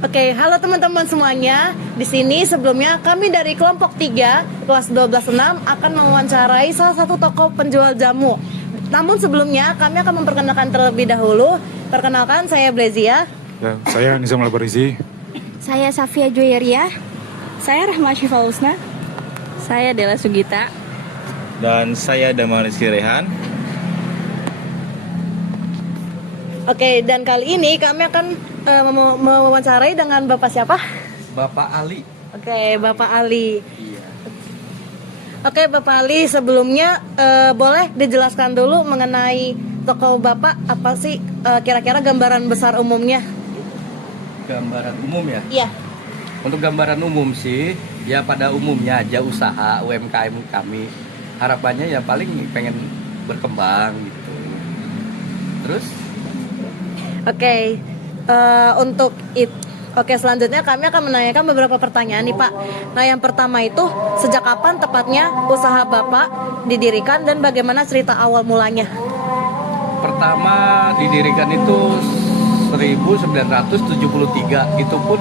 Oke, halo teman-teman semuanya. Di sini sebelumnya kami dari kelompok 3 kelas 12-6 akan mewawancarai salah satu toko penjual jamu. Namun sebelumnya kami akan memperkenalkan terlebih dahulu. Perkenalkan, saya Blezia. Ya, saya Nizam Labarizi. Saya Safia Joyeria. Saya Rahma Syifausna. Saya Dela Sugita. Dan saya Damar Rizky Rehan. Oke, dan kali ini kami akan mewawancarai dengan Bapak siapa? Bapak Ali. Oke, Bapak Ali. Iya. Oke, Bapak Ali, sebelumnya boleh dijelaskan dulu mengenai toko Bapak, apa sih kira-kira gambaran besar umumnya? Gambaran umum ya? Iya. Untuk gambaran umum sih, ya pada umumnya aja usaha UMKM kami. Harapannya ya paling pengen berkembang gitu. Terus? Oke, Oke, selanjutnya kami akan menanyakan beberapa pertanyaan nih Pak. Nah, yang pertama itu, sejak kapan tepatnya usaha Bapak didirikan dan bagaimana cerita awal mulanya? Pertama didirikan itu 1973. Itu pun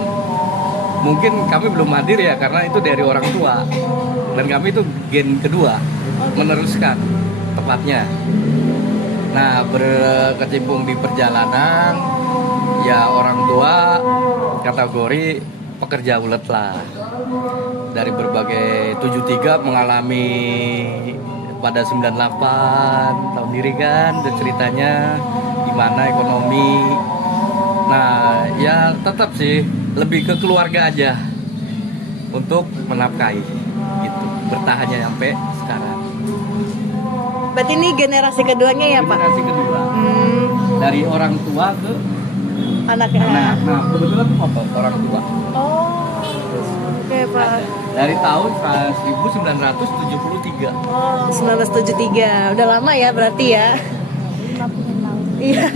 mungkin kami belum hadir ya, karena itu dari orang tua. Dan kami itu gen kedua meneruskan tepatnya. Nah, berkecimpung di perjalanan, ya orang tua kategori pekerja ulet lah. Dari berbagai 73 mengalami pada 98 tahun diri kan, dan ceritanya gimana ekonomi. Nah, ya tetap sih lebih ke keluarga aja untuk menafkahi gitu. Bertahannya sampai sekarang. Berarti ini generasi keduanya ya Pak? Generasi kedua. Dari orang tua ke Anaknya. anak. Nah, kebetulan apa orang tua. Oh, oke Pak. Dari tahun 1973. Oh, 1973. Udah lama ya berarti ya? Iya.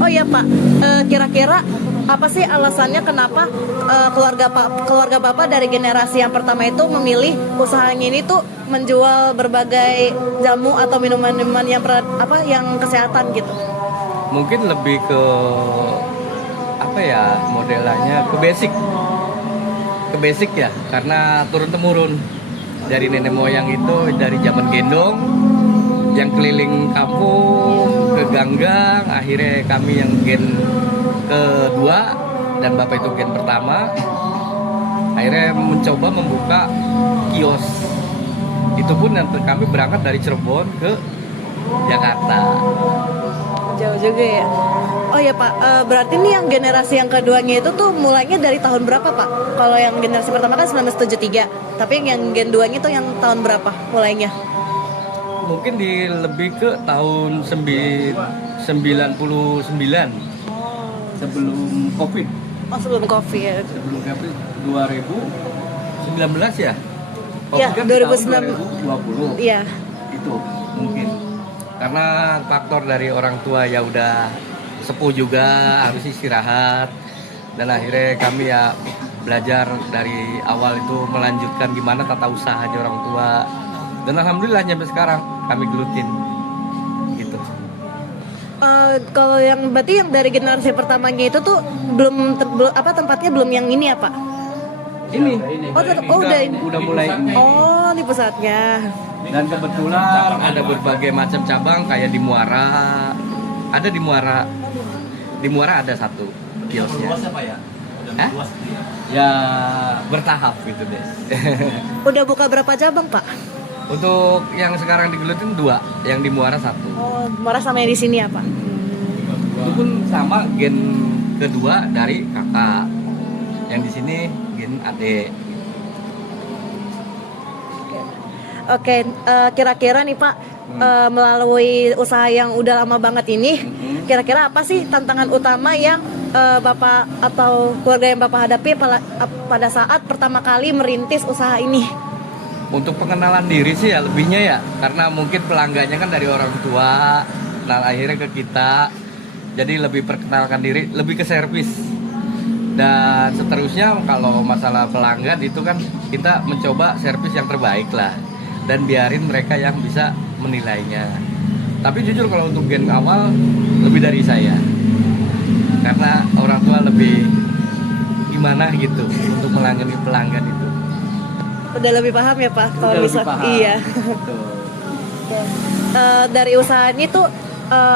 Oh iya Pak, kira-kira apa sih alasannya kenapa keluarga Bapak dari generasi yang pertama itu memilih usahanya ini tuh menjual berbagai jamu atau minuman-minuman yang kesehatan gitu? Mungkin lebih ke apa ya, modelannya ke basic ya, karena turun temurun dari nenek moyang itu, dari zaman gendong yang keliling kampung ke ganggang. Akhirnya kami yang gen kedua dan bapak itu gen pertama, akhirnya mencoba membuka kios. Itu pun kami berangkat dari Cirebon ke Jakarta. Jauh juga ya. Oh ya Pak, berarti ini yang generasi yang keduanya itu tuh mulainya dari tahun berapa Pak? Kalau yang generasi pertama kan 1973, tapi yang gen 2-nya tuh yang tahun berapa mulainya? Mungkin lebih ke tahun 99 sebelum Covid. Oh, sebelum Covid. Sebelum Covid 2019 ya? Ya, Covid kan 2019. 2020. Iya. Itu mungkin. Karena faktor dari orang tua ya udah sepuh juga, harus istirahat. Dan akhirnya kami ya belajar dari awal itu, melanjutkan gimana tata usaha di orang tua. Dan alhamdulillah sampai sekarang kami gelutin gitu. Kalau yang berarti yang dari generasi pertamanya itu tuh tempatnya belum yang ini ya Pak? Ini. Udah mulai ini. Oh, ini pusatnya. Dan kebetulan ada berbagai macam cabang, kayak di Muara. Ada di Muara. Di Muara ada satu kiosnya. Luas apa ya? Hah? Ya bertahap gitu deh. Udah buka berapa cabang Pak? Untuk yang sekarang digelutin 2, yang di Muara 1. Oh, Muara sama yang di sini ya Pak? Itu pun sama, gen kedua dari kakak. Yang di sini gen adik. Oke, kira-kira nih Pak, melalui usaha yang udah lama banget ini, kira-kira apa sih tantangan utama yang Bapak atau keluarga yang Bapak hadapi pada saat pertama kali merintis usaha ini? Untuk pengenalan diri sih ya lebihnya ya, karena mungkin pelanggannya kan dari orang tua, nah akhirnya ke kita, jadi lebih perkenalkan diri, lebih ke servis. Dan seterusnya kalau masalah pelanggan itu kan kita mencoba servis yang terbaik lah, dan biarin mereka yang bisa menilainya. Tapi jujur kalau untuk gen awal lebih dari saya, karena orang tua lebih gimana gitu untuk melayani pelanggan itu. Udah lebih paham ya Pak kalau Udah lebih bisa. paham. Iya. Betul. Dari usaha ini tuh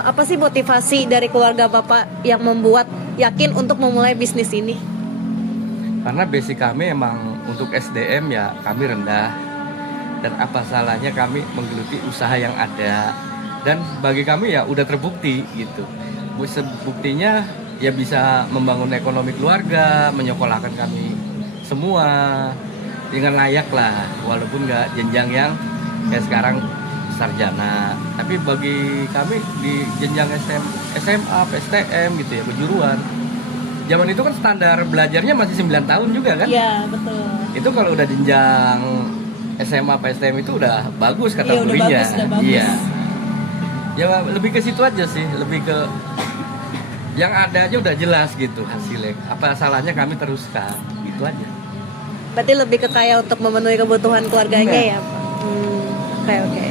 apa sih motivasi dari keluarga Bapak yang membuat yakin untuk memulai bisnis ini? Karena basic kami emang untuk SDM ya kami rendah, dan apa salahnya kami menggeluti usaha yang ada, dan bagi kami ya udah terbukti gitu. Buktinya ya bisa membangun ekonomi keluarga, menyekolahkan kami semua dengan layak lah, walaupun nggak jenjang yang kayak sekarang sarjana, tapi bagi kami di jenjang SMA, STM gitu ya, kejuruan. Zaman itu kan standar belajarnya masih 9 tahun juga kan? Iya betul. Itu kalau udah jenjang SMA, STM itu udah bagus Iya kategorinya. udah bagus. Iya. Ya lebih ke situ aja sih, lebih ke yang ada aja udah jelas gitu hasilnya. Apa salahnya kami teruskan, itu aja. Berarti lebih ke kayak untuk memenuhi kebutuhan keluarganya ya Pak. Oke.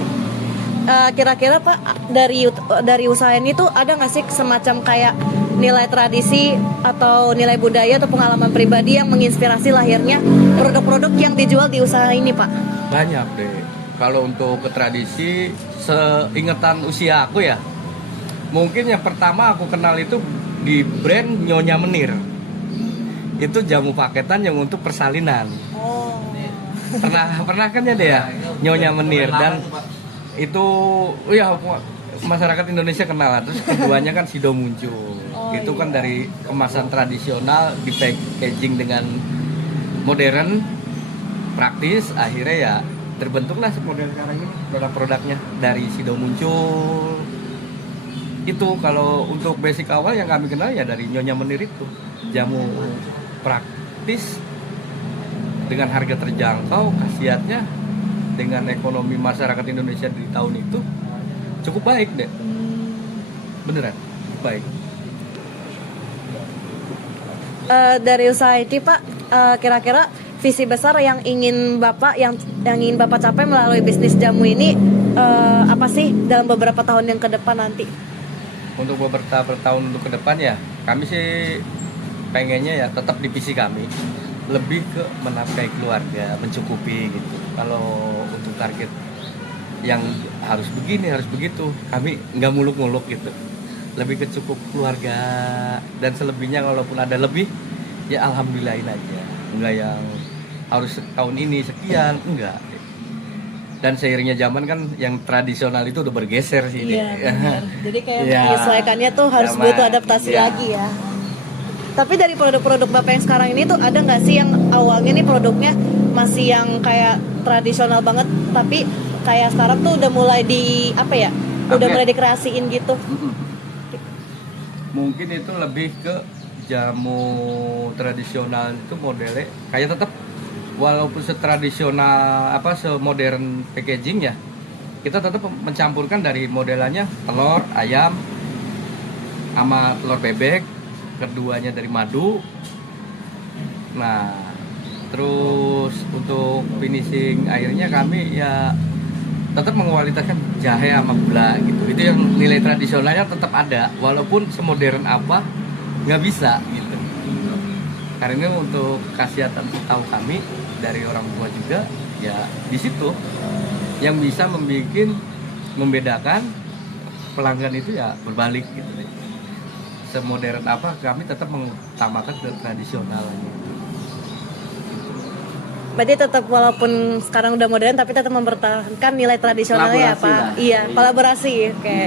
Kira-kira Pak dari usaha ini tuh ada nggak sih semacam kayak nilai tradisi atau nilai budaya atau pengalaman pribadi yang menginspirasi lahirnya produk-produk yang dijual di usaha ini Pak? Banyak deh. Kalau untuk ke tradisi, seingetan usia aku ya, mungkin yang pertama aku kenal itu di brand Nyonya Menir. Itu jamu paketan yang untuk persalinan. Oh. Pernah kan ya deh ya, Nyonya Menir, dan itu ya masyarakat Indonesia kenal. Terus keduanya kan Sido muncul. Itu kan dari kemasan tradisional di packaging dengan modern, praktis, akhirnya ya terbentuklah model sekarang ini produk-produknya dari Sido muncul. Itu kalau untuk basic awal yang kami kenal ya dari Nyonya Menir itu, jamu praktis dengan harga terjangkau, khasiatnya dengan ekonomi masyarakat Indonesia di tahun itu cukup baik deh, beneran baik. Dari usaha ini Pak, kira-kira visi besar yang ingin Bapak capai melalui bisnis jamu ini apa sih dalam beberapa tahun yang ke depan nanti? Untuk beberapa tahun untuk ke depan ya, kami sih pengennya ya tetap di visi kami lebih ke menafkahi keluarga, mencukupi gitu. Kalau untuk target yang harus begini, harus begitu, kami nggak muluk-muluk gitu. Lebih ke cukup keluarga, dan selebihnya kalaupun ada lebih ya alhamdulillahin aja. Enggak yang harus tahun ini sekian, enggak. Dan seiringnya zaman kan yang tradisional itu udah bergeser sih. Iya benar. Jadi kayak Ya, menyesuaikannya tuh harus zaman, butuh adaptasi ya. lagi ya. Tapi dari produk-produk Bapak yang sekarang ini tuh ada nggak sih yang awalnya nih produknya masih yang kayak tradisional banget, tapi kayak sekarang tuh udah mulai udah mulai dikreasiin gitu? Mungkin itu lebih ke jamu tradisional itu modelnya kayak tetap walaupun setradisional semodern packaging ya, kita tetap mencampurkan dari modelannya telur ayam sama telur bebek, keduanya dari madu. Nah, terus untuk finishing airnya kami ya tetap mengualitaskan jahe sama gula gitu. Itu yang nilai tradisionalnya tetap ada, walaupun semodern apa nggak bisa gitu. Karena ini untuk khasiatan tahu kami dari orang tua juga ya, di situ yang bisa membedakan pelanggan itu ya berbalik gitu deh. Semodern apa kami tetap mengutamakan ke tradisional aja. Berarti tetap walaupun sekarang udah modern tapi tetap mempertahankan nilai tradisionalnya ya Kolaborasi Pak? lah. Iya, kolaborasi. Oke.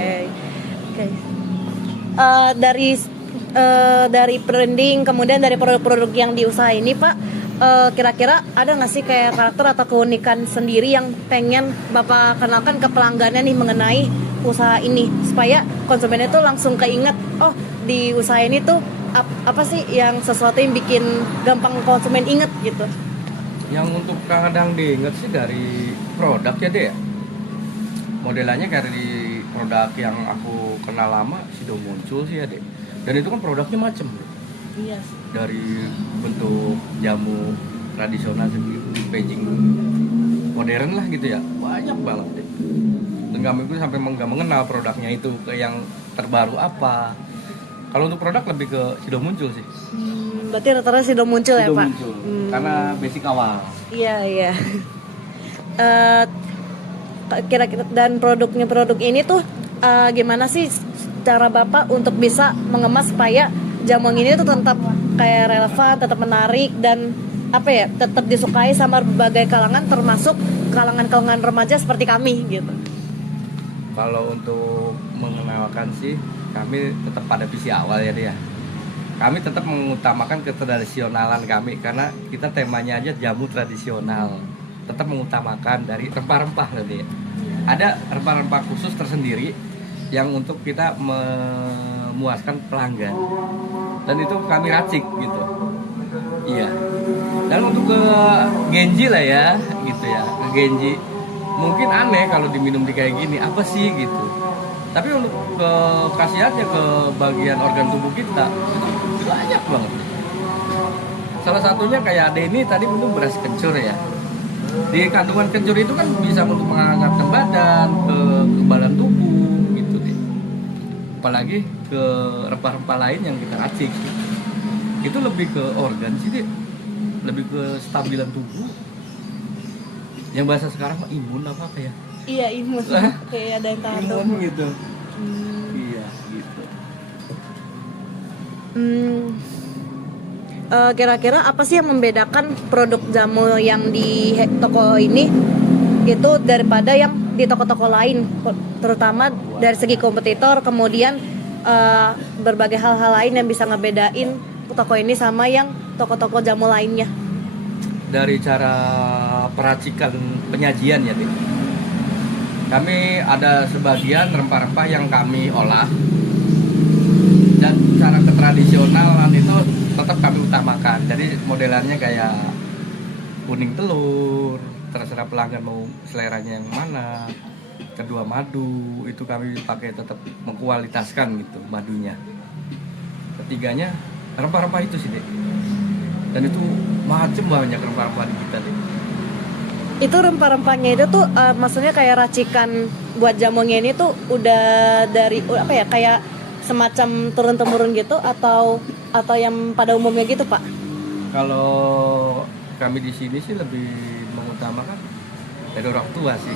Dari branding kemudian dari produk-produk yang diusaha ini Pak, kira-kira ada nggak sih kayak karakter atau keunikan sendiri yang pengen Bapak kenalkan ke pelanggannya nih mengenai usaha ini supaya konsumennya tuh langsung keinget, oh di usaha ini tuh apa sih yang sesuatu yang bikin gampang konsumen inget gitu? Yang untuk kadang diinget sih dari produk ya deh ya. Modelannya kayak di produk yang aku kenal lama Sido muncul sih ya deh. Dan itu kan produknya macem. Iya. Dari bentuk jamu tradisional sendiri, packaging modern lah gitu ya. Banyak banget deh. Dan kami itu sampai nggak mengenal produknya itu ke yang terbaru apa. Kalau untuk produk lebih ke sudah muncul sih. Berarti rata-rata sudah muncul ya Sudah Pak? muncul. Karena basic awal. Iya iya. Eh, Kira-kira dan produk ini tuh gimana sih cara Bapak untuk bisa mengemas supaya jamuan ini tuh tetap kayak relevan, tetap menarik dan apa ya, tetap disukai sama berbagai kalangan termasuk kalangan-kalangan remaja seperti kami gitu. Kalau untuk mengenalkan sih kami tetap pada visi awal ya dia. Kami tetap mengutamakan ketradisionalan kami karena kita temanya aja jamu tradisional. Tetap mengutamakan dari rempah-rempah tadi. Ada rempah-rempah khusus tersendiri yang untuk kita memuaskan pelanggan. Dan itu kami racik gitu. Iya. Dan untuk ke Genji lah ya, gitu ya. Ke Genji mungkin aneh kalau diminum di kayak gini, apa sih gitu. Tapi untuk ke khasiatnya ke bagian organ tubuh kita itu banyak banget. Salah satunya kayak Denny tadi minum beras kencur ya. Di kandungan kencur itu kan bisa untuk menghangatkan badan, kekebalan tubuh gitu deh. Apalagi ke rempah-rempah lain yang kita racik. Itu lebih ke organ sih deh. Lebih ke stabilan tubuh. Yang bahasa sekarang mah imun apa ya? Iya imun. Kayak ada yang tahu. Imun gitu. Iya gitu. Kira-kira apa sih yang membedakan produk jamu yang di toko ini itu daripada yang di toko-toko lain, terutama dari segi kompetitor, kemudian berbagai hal-hal lain yang bisa ngebedain toko ini sama yang toko-toko jamu lainnya. Dari cara peracikan penyajian ya, Dik. Kami ada sebagian rempah-rempah yang kami olah dan cara ketradisionalan itu tetap kami utamakan. Jadi modelannya kayak kuning telur, terserah pelanggan mau seleranya yang mana. Kedua madu, itu kami pakai tetap mengkualitaskan gitu madunya. Ketiganya rempah-rempah itu sih, Dek. Dan itu macam banyak rempah-rempah di kita, Dek. Itu rempah-rempahnya itu tuh maksudnya kayak racikan buat jamunya ini tuh udah dari apa ya, kayak semacam turun-temurun gitu atau yang pada umumnya gitu, Pak? Kalau kami di sini sih lebih mengutamakan dari orang tua sih.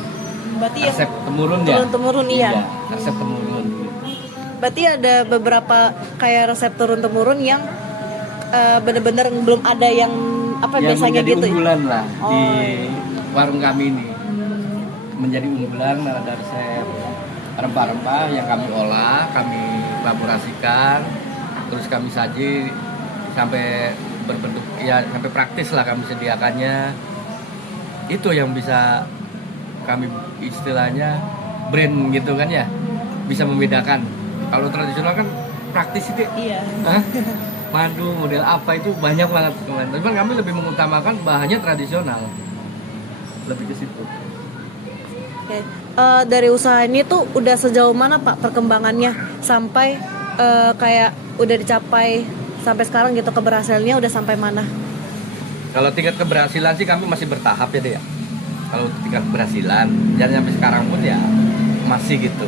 Berarti Resep temurun ya. turun-temurun iya. Resep temurun. Berarti ada beberapa kayak resep turun-temurun yang bener-bener belum ada yang apa Yang biasanya menjadi gitu. unggulan lah Oh, di iya. warung kami ini. Menjadi unggulan ada resep rempah-rempah yang kami olah, kami elaborasikan, terus kami saji sampai berbentuk ya sampai praktis lah kami sediakannya. Itu yang bisa kami istilahnya brand gitu kan ya, bisa membedakan. Kalau tradisional kan praktis itu. Iya. Hah? Madu model apa itu banyak banget teman. Tapi kami lebih mengutamakan bahannya tradisional. Lebih ke situ. Oke. Dari usaha ini tuh udah sejauh mana Pak perkembangannya sampai kayak udah dicapai sampai sekarang gitu, keberhasilannya udah sampai mana? Kalau tingkat keberhasilan sih kami masih bertahap ya deh ya. Kalau tingkat keberhasilan jangan sampai sekarang pun ya masih gitu.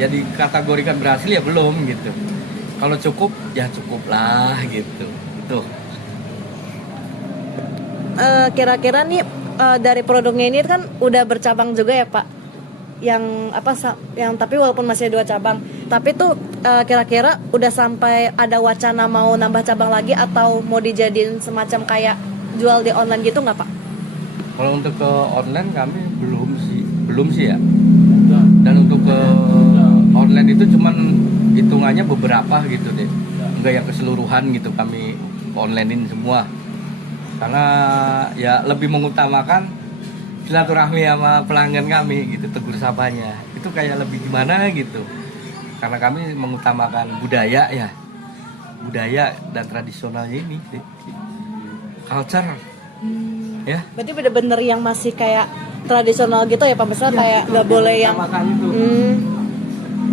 Ya dikategorikan berhasil ya belum gitu. Kalau cukup ya cukup lah gitu. Tuh. Kira-kira nih dari produknya ini kan udah bercabang juga ya Pak, yang yang tapi walaupun masih 2 cabang, tapi tuh kira-kira udah sampai ada wacana mau nambah cabang lagi atau mau dijadiin semacam kayak jual di online gitu nggak Pak? Kalau untuk ke online kami belum sih ya. Dan untuk ke online itu cuman hitungannya beberapa gitu deh, enggak yang keseluruhan gitu kami onlinein semua. Karena ya lebih mengutamakan silaturahmi sama pelanggan kami gitu, tegur sapanya. Itu kayak lebih gimana gitu. Karena kami mengutamakan budaya ya. Budaya dan tradisionalnya ini sih. Culture. Ya. Berarti bener-bener yang masih kayak tradisional gitu ya Pak, misalnya kayak nggak boleh yang itu.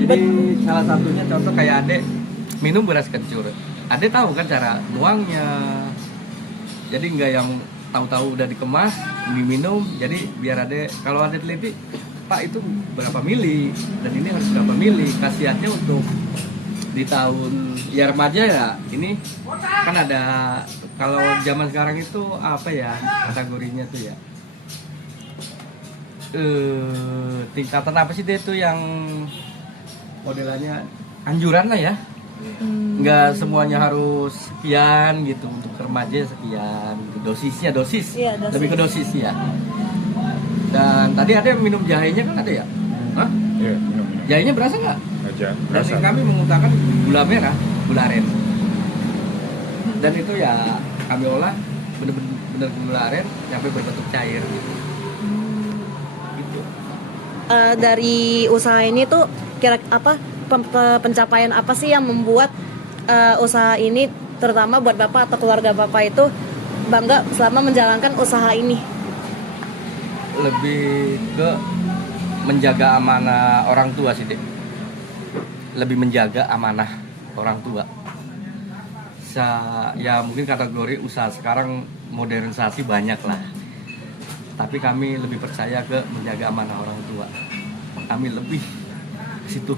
Jadi salah satunya contoh kayak Adek minum beras kencur. Adek tahu kan cara nuangnya. Jadi nggak yang tahu-tahu udah dikemas diminum. Jadi biar Adek, kalau Adek teliti, Pak itu berapa mili dan ini harus berapa mili. Khasiatnya untuk di tahun ya remaja ya ini kan ada, kalau zaman sekarang itu apa ya kategorinya tuh ya, tingkatan apa sih dia itu yang modelannya anjuran lah ya, nggak semuanya harus sekian gitu, untuk remaja sekian gitu. Dosisnya dosis. Iya, dosis. Lebih ke dosis ya. Dan tadi ada yang minum jahenya kan ada ya? Hah? Iya, minum-minum Jahenya berasa nggak? aja. Berarti Rasa. kami mengutamakan gula merah, gula aren. Dan itu ya kami olah bener-bener gula aren sampai berbentuk cair gitu. Gitu. Dari usaha ini tuh kira apa pencapaian apa sih yang membuat usaha ini terutama buat Bapak atau keluarga Bapak itu bangga selama menjalankan usaha ini? Lebih ke menjaga amanah orang tua sih, Dek. Lebih menjaga amanah orang tua. Ya mungkin kategori usaha sekarang modernisasi banyak lah. Tapi kami lebih percaya ke menjaga amanah orang tua. Kami lebih ke situ.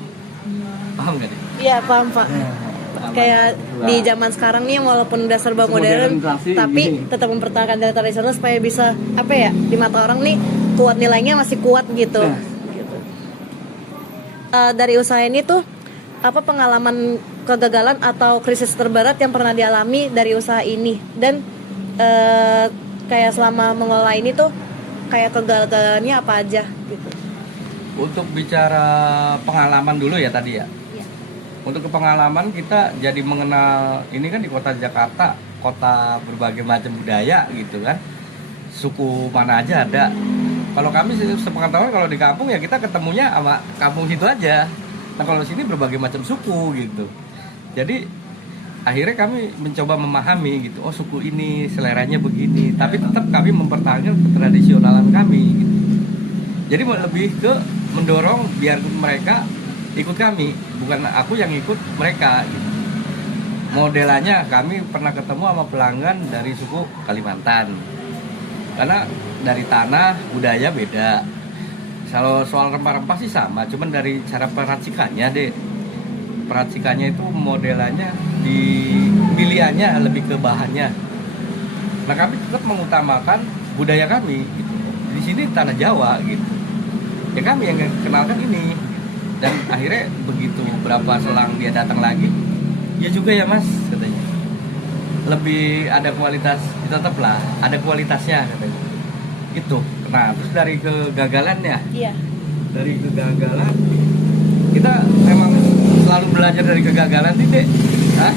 Paham nggak, Dek? Iya paham Pak. Amanah Kayak orang tua. di zaman sekarang nih walaupun udah serba modern Modernisasi, tapi gini. tetap mempertahankan dari tradisional supaya bisa apa ya di mata orang nih kuat, nilainya masih kuat gitu. Nah. Gitu. Dari usaha ini tuh apa pengalaman kegagalan atau krisis terberat yang pernah dialami dari usaha ini, dan kayak selama mengelola ini tuh kayak kegagalannya apa aja gitu. Untuk bicara pengalaman dulu ya tadi ya. Iya. Untuk pengalaman kita jadi mengenal ini kan di kota Jakarta, kota berbagai macam budaya gitu kan. Suku mana aja ada. Kalau kami sepengetahuan kalau di kampung ya kita ketemunya sama kampung situ aja. Nah kalau sini berbagai macam suku gitu. Jadi akhirnya kami mencoba memahami gitu. Oh suku ini seleranya begini. Tapi tetap kami mempertahankan ketradisionalan kami gitu. Jadi lebih ke mendorong biar mereka ikut kami, bukan aku yang ikut mereka gitu. Modelannya kami pernah ketemu sama pelanggan dari suku Kalimantan. Karena dari tanah budaya beda. Kalau soal rempah-rempah sih sama, cuman dari cara peracikannya deh. Peracikannya itu modelannya di pilihannya lebih ke bahannya. Nah kami tetap mengutamakan budaya kami gitu. Di sini tanah Jawa gitu. Ya kami yang kenalkan ini. Dan akhirnya begitu berapa selang dia datang lagi, ya juga ya mas katanya. Lebih ada kualitas, tetaplah ada kualitasnya katanya. Gitu. Nah terus dari kegagalannya, Iya. dari kegagalan kita memang selalu belajar dari kegagalan sih dek. Hah?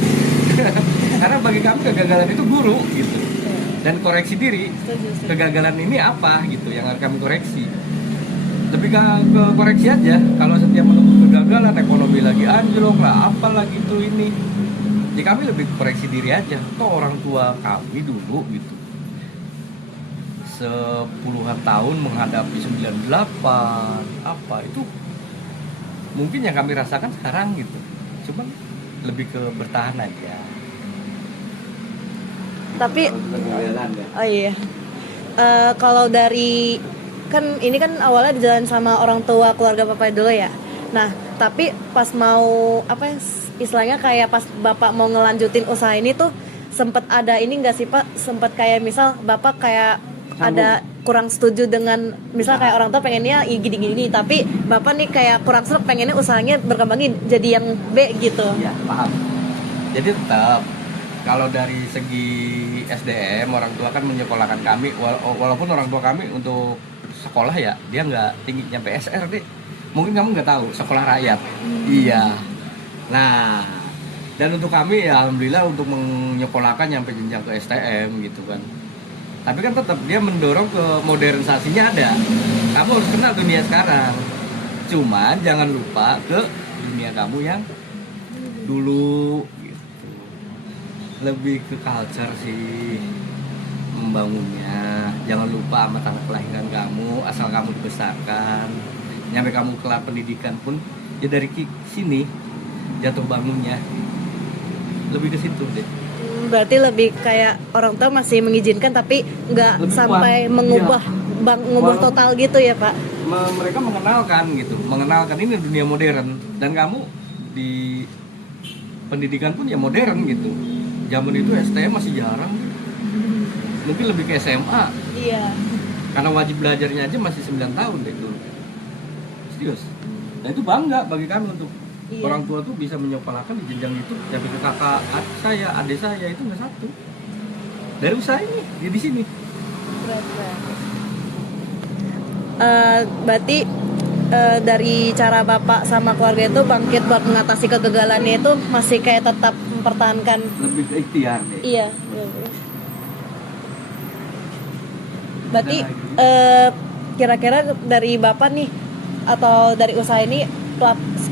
Karena bagi kami kegagalan itu guru gitu. Dan koreksi diri. Kegagalan ini apa gitu yang harus kami koreksi. Lebih ke koreksi aja. Kalau setiap menemukan kegagalan, ekonomi lagi anjlok lah, apa lagi itu ini. Jadi kami lebih koreksi diri aja. Toh orang tua kami dulu gitu. Sepuluhan tahun menghadapi 98 apa itu mungkin yang kami rasakan sekarang gitu. Cuman lebih ke bertahan aja. Tapi Kegagalan ya. oh iya. Kalau dari kan ini kan awalnya dijalan sama orang tua keluarga Bapak dulu ya. Nah, tapi pas mau apa ya, istilahnya kayak pas Bapak mau ngelanjutin usaha ini tuh sempat ada ini enggak sih Pak? Sempat kayak misal Bapak kayak ada kurang setuju dengan misal kayak orang tua pengennya gini-gini tapi Bapak nih kayak kurang serap pengennya usahanya berkembangin jadi yang B gitu. Ya, paham. Jadi tetap kalau dari segi SDM orang tua kan menyekolahkan kami walaupun orang tua kami untuk sekolah ya dia nggak tinggi nyampe SR deh. Mungkin kamu nggak tahu sekolah rakyat. Iya. Nah dan untuk kami ya alhamdulillah untuk menyekolahkan nyampe jenjang ke STM gitu kan. Tapi kan tetap dia mendorong ke modernisasinya ada. Kamu harus kenal dunia sekarang. Cuman jangan lupa ke dunia kamu yang dulu gitu. Lebih ke culture sih membangunnya. Jangan lupa sama tanggal kelahiran kamu, asal kamu dibesarkan. Nyampe kamu kelar pendidikan pun ya dari sini jatuh bangunnya. Lebih ke situ deh. Berarti lebih kayak orang tua masih mengizinkan tapi nggak Lebih sampai kuat. mengubah Iya. mengubah total gitu ya Pak. Mereka mengenalkan gitu, mengenalkan ini dunia modern dan kamu pendidikan pun ya modern gitu. Zaman itu STM masih jarang, mungkin lebih ke SMA, Iya. karena wajib belajarnya aja masih 9 tahun deh dulu. Serius. Nah itu bangga bagi kami untuk Iya. orang tua tuh bisa menyopalakan di jenjang itu. Tapi ke kakak saya, adik saya itu nggak satu. Dari usaha ini, dia di sini. Berarti dari cara bapak sama keluarga itu bangkit buat mengatasi kegagalannya itu masih kayak tetap mempertahankan. Lebih ke ikhtiar deh. Iya. Berarti kira-kira dari bapak nih atau dari usaha ini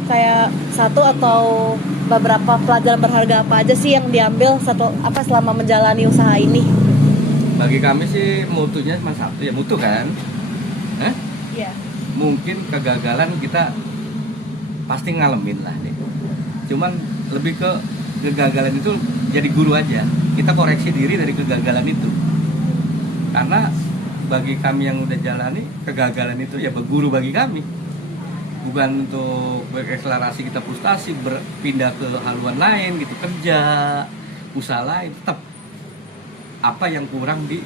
kayak satu atau beberapa pelajaran berharga apa aja sih yang diambil selama menjalani usaha ini? Bagi kami sih mutunya cuma satu ya, mutu kan. Iya. Mungkin kegagalan kita pasti ngalamin lah nih. Cuman lebih ke kegagalan itu jadi guru aja. Kita koreksi diri dari kegagalan itu. Karena bagi kami yang udah jalani, kegagalan itu ya berguru bagi kami. Bukan untuk berekselerasi kita frustasi, berpindah ke haluan lain gitu, kerja, usaha lain. Tetap apa yang kurang di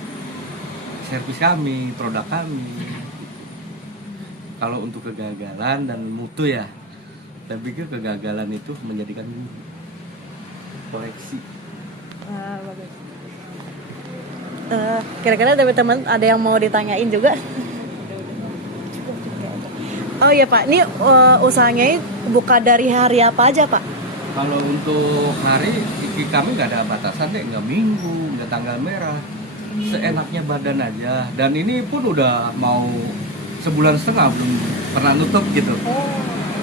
servis kami, produk kami. Kalau untuk kegagalan dan mutu ya, saya pikir kegagalan itu menjadikan guru. Koreksi. Bagus. Kira-kira dari teman ada yang mau ditanyain juga? Oh iya Pak, ini usahanya ini buka dari hari apa aja Pak? Kalau untuk hari kami nggak ada batasan deh, nggak minggu, nggak tanggal merah, seenaknya badan aja. Dan ini pun udah mau sebulan setengah belum pernah nutup gitu.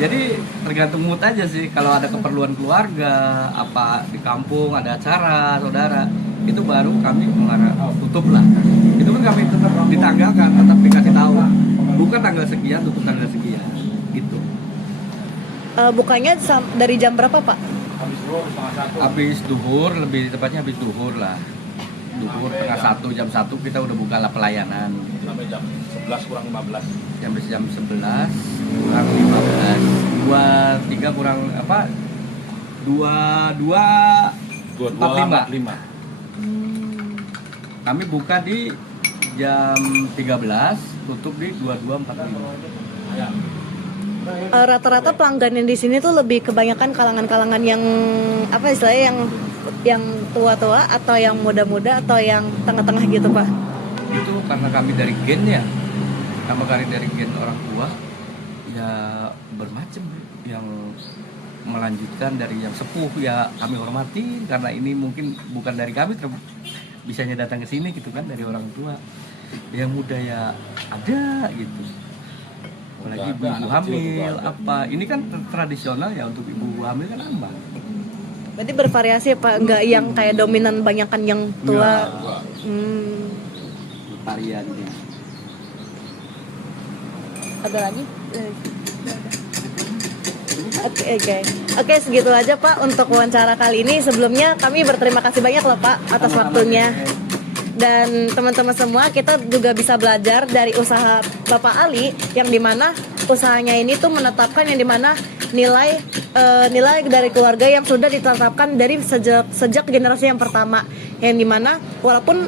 Jadi tergantung mood aja sih. Kalau ada keperluan keluarga, apa di kampung ada acara saudara, itu baru kami tutup lah. Itu kan kami tetap ditanggalkan, tetap dikasih tahu. Bukan tanggal sekian, tutup tanggal sekian, gitu. Bukanya dari jam berapa Pak? Habis duhur, lebih tepatnya habis duhur lah. Duhur tengah 1, jam 1 kita udah buka lah pelayanan. Sampai jam 11 kurang 15. Sampai jam 11 kurang 15. 23 kurang apa? 22:45. Kami buka di jam 13, tutup di 22:45. Rata-rata pelanggan yang di sini tuh lebih kebanyakan kalangan-kalangan yang apa istilahnya yang tua-tua atau yang muda-muda atau yang tengah-tengah gitu Pak? Itu karena kami dari gen ya, kami dari gen orang tua ya bermacam yang melanjutkan dari yang sepuh ya kami hormati karena ini mungkin bukan dari kami bisanya datang ke sini gitu kan dari orang tua. Yang muda ya ada gitu, apalagi ibu hamil apa ini kan tradisional ya untuk ibu hamil kan ambang. Berarti bervariasi ya Pak, nggak yang kayak dominan banyakan yang tua. Varian deh. Ada lagi? Oke, segitu aja Pak untuk wawancara kali ini. Sebelumnya kami berterima kasih banyak loh Pak atas waktunya. Dan teman-teman semua, kita juga bisa belajar dari usaha Bapak Ali yang dimana usahanya ini tuh menetapkan yang dimana nilai dari keluarga yang sudah ditetapkan dari sejak generasi yang pertama, yang dimana walaupun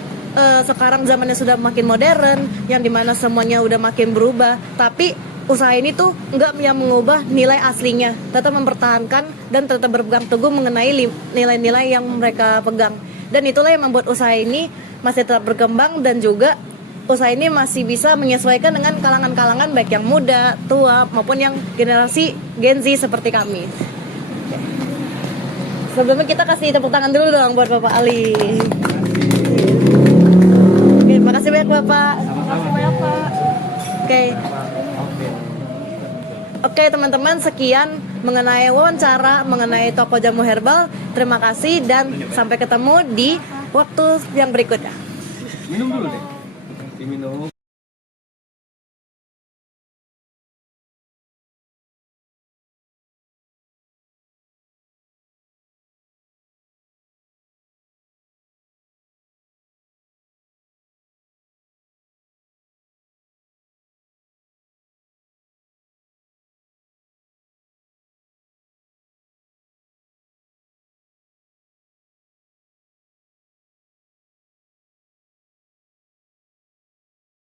sekarang zamannya sudah makin modern, yang dimana semuanya udah makin berubah, tapi usaha ini tuh nggak yang mengubah nilai aslinya, tetap mempertahankan dan tetap berpegang teguh mengenai nilai-nilai yang mereka pegang. Dan itulah yang membuat usaha ini masih tetap berkembang dan juga usaha ini masih bisa menyesuaikan dengan kalangan-kalangan baik yang muda, tua maupun yang generasi Gen Z seperti kami. Sebelumnya kita kasih tepuk tangan dulu dong buat Bapak Ali. Oke, makasih banyak Bapak. Makasih banyak Pak. Oke teman-teman, sekian mengenai wawancara mengenai toko jamu herbal. Terima kasih dan sampai ketemu di waktu yang berikutnya. Minum dulu deh. Minum.